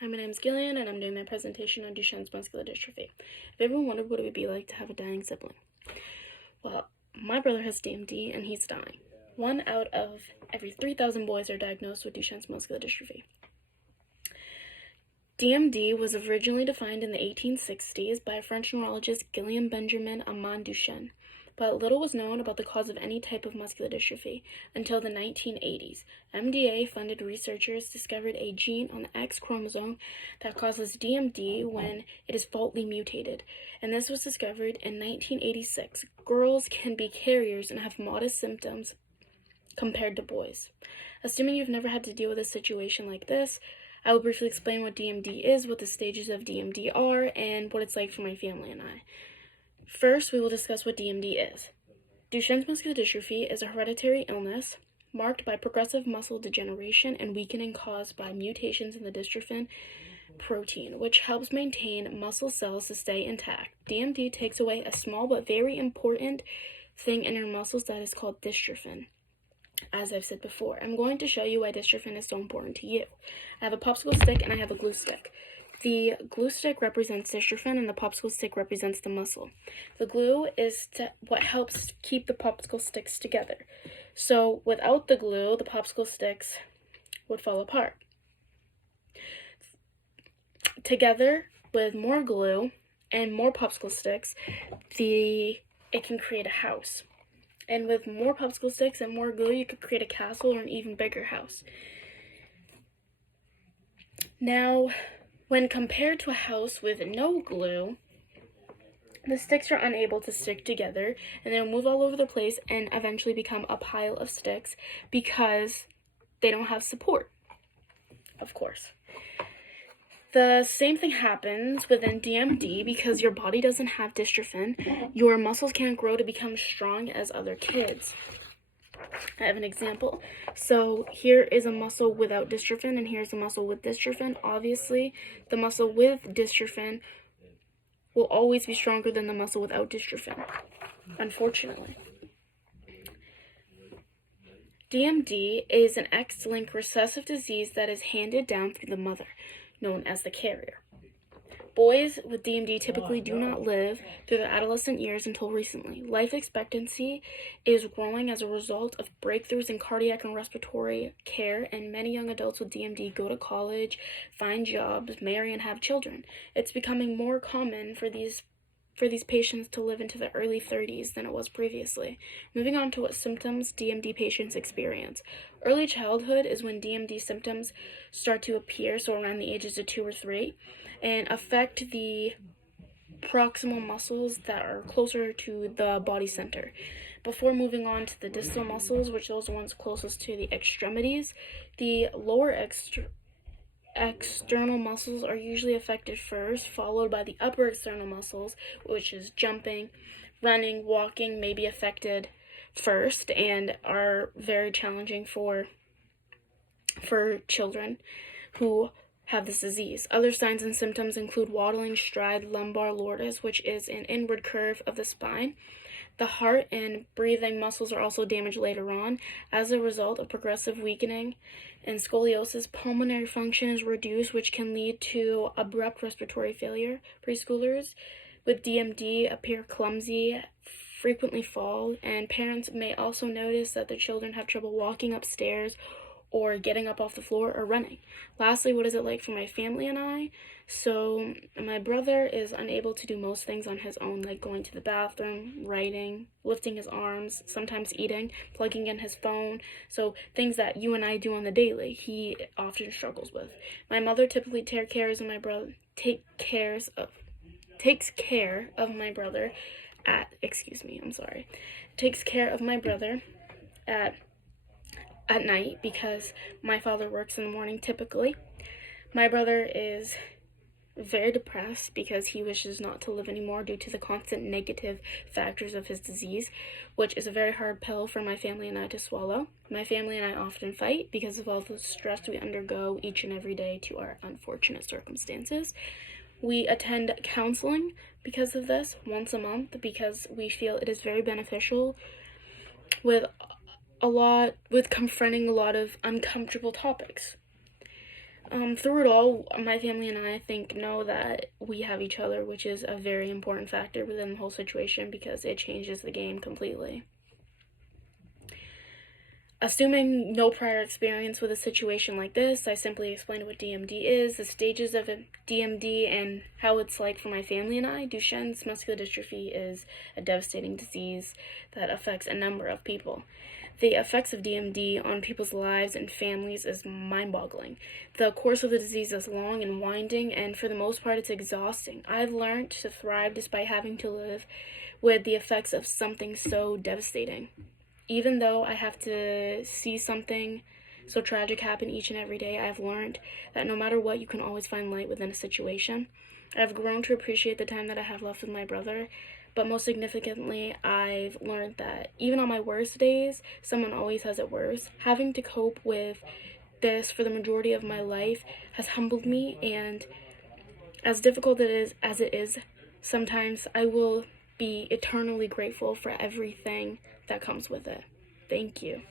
Hi, my name is Gillian, and I'm doing my presentation on Duchenne's muscular dystrophy. If everyone wondered what it would be like to have a dying sibling, well, my brother has DMD, and he's dying. 1 out of every 3,000 boys are diagnosed with Duchenne's muscular dystrophy. DMD was originally defined in the 1860s by French neurologist Guillaume Benjamin Armand Duchenne, but little was known about the cause of any type of muscular dystrophy until the 1980s. MDA-funded researchers discovered a gene on the X chromosome that causes DMD when it is faultily mutated, and this was discovered in 1986. Girls can be carriers and have modest symptoms compared to boys. Assuming you've never had to deal with a situation like this, I will briefly explain what DMD is, what the stages of DMD are, and what it's like for my family and I. First, we will discuss what DMD is. Duchenne's muscular dystrophy is a hereditary illness marked by progressive muscle degeneration and weakening caused by mutations in the dystrophin protein, which helps maintain muscle cells to stay intact. DMD takes away a small but very important thing in your muscles that is called dystrophin. As I've said before, I'm going to show you why dystrophin is so important to you. I have a popsicle stick and I have a glue stick. The glue stick represents dystrophin and the popsicle stick represents the muscle. The glue is what helps keep the popsicle sticks together. So without the glue, the popsicle sticks would fall apart. Together with more glue and more popsicle sticks, it can create a house. And with more popsicle sticks and more glue, you could create a castle or an even bigger house. Now, when compared to a house with no glue, the sticks are unable to stick together, and they'll move all over the place and eventually become a pile of sticks because they don't have support, of course. The same thing happens within DMD because your body doesn't have dystrophin. Your muscles can't grow to become strong as other kids. I have an example. So here is a muscle without dystrophin, and here's a muscle with dystrophin. Obviously, the muscle with dystrophin will always be stronger than the muscle without dystrophin, unfortunately. DMD is an X-linked recessive disease that is handed down through the mother, known as the carrier. Boys with DMD typically do not live through their adolescent years until recently. Life expectancy is growing as a result of breakthroughs in cardiac and respiratory care, and many young adults with DMD go to college, find jobs, marry, and have children. It's becoming more common for these patients to live into the early 30s than it was previously. Moving on to what symptoms DMD patients experience. Early childhood is when DMD symptoms start to appear, so around the ages of 2 or 3, and affect the proximal muscles that are closer to the body center. Before moving on to the distal muscles, which are those ones closest to the extremities, the lower external muscles are usually affected first, followed by the upper external muscles, which is jumping, running, walking, may be affected first and are very challenging for children who have this disease. Other signs and symptoms include waddling, stride, lumbar lordosis, which is an inward curve of the spine. The heart and breathing muscles are also damaged later on. As a result of progressive weakening and scoliosis, pulmonary function is reduced, which can lead to abrupt respiratory failure. Preschoolers with DMD appear clumsy, frequently fall, and parents may also notice that their children have trouble walking upstairs or getting up off the floor or running. Lastly, what is it like for my family and I? So my brother is unable to do most things on his own, like going to the bathroom, writing, lifting his arms, sometimes eating, plugging in his phone. So things that you and I do on the daily, he often struggles with. My mother typically takes care of my brother at night because my father works in the morning typically. My brother is very depressed because he wishes not to live anymore due to the constant negative factors of his disease, which is a very hard pill for my family and I to swallow. My family and I often fight because of all the stress we undergo each and every day to our unfortunate circumstances. We attend counseling because of this once a month because we feel it is very beneficial with confronting a lot of uncomfortable topics. Through it all, my family and I think know that we have each other, which is a very important factor within the whole situation because it changes the game completely. Assuming no prior experience with a situation like this, I simply explained what DMD is, the stages of DMD, and how it's like for my family and I. Duchenne's muscular dystrophy is a devastating disease that affects a number of people. The effects of DMD on people's lives and families is mind-boggling. The course of the disease is long and winding, and for the most part, it's exhausting. I've learned to thrive despite having to live with the effects of something so devastating. Even though I have to see something so tragic happen each and every day, I've learned that no matter what, you can always find light within a situation. I've grown to appreciate the time that I have left with my brother, but most significantly, I've learned that even on my worst days, someone always has it worse. Having to cope with this for the majority of my life has humbled me, and as difficult as it is, sometimes I will be eternally grateful for everything that comes with it. Thank you.